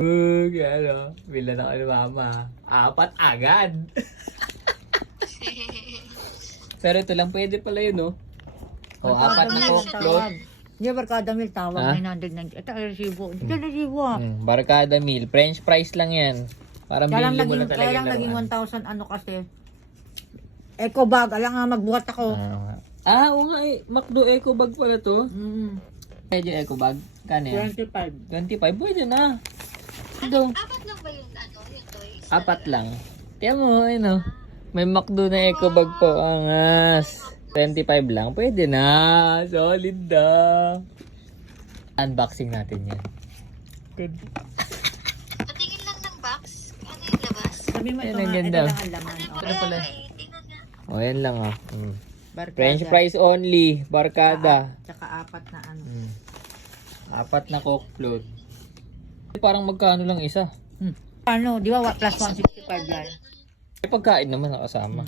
Ano, bilan ako ni mama. 4 agad. Pero ito lang pwede pala yun, no? O, 4 na Coke float. Hindi, barkada meal tawag, Ha? 990. Ito, resibo. Ito, resibo ah. Barkada meal. French fries lang yan. Parang Kaya lang binili mo na naging, talaga kaya lang naging 1,000 ano kasi. Eco bag, alam nga magbuhat ako. Oo nga eh. McDo Eco Bag pala to. Medyo Eco Bag. Kano yan? 25. 25. Pwede na. Ito. Apat lang ba yung yung toys? 4 lang. Tiyan mo, ano. May McDo na Eco Bag po. Angas. 25 lang. Pwede na. Solid na. Unboxing natin yan. Good. Patingin lang ng box. Ano yung labas? Sabi mo Ayan, ito ang nga, ito ganda. lang ang laman. Oh. Ano pala? Tingnan nga. O, yan lang oh. Barkada. French fries only. Barkada. Tsaka 4 na ano. 4 na Coke float. Parang magkano lang isa? Ano, di ba plus 165 yan? May pagkain naman nakasama.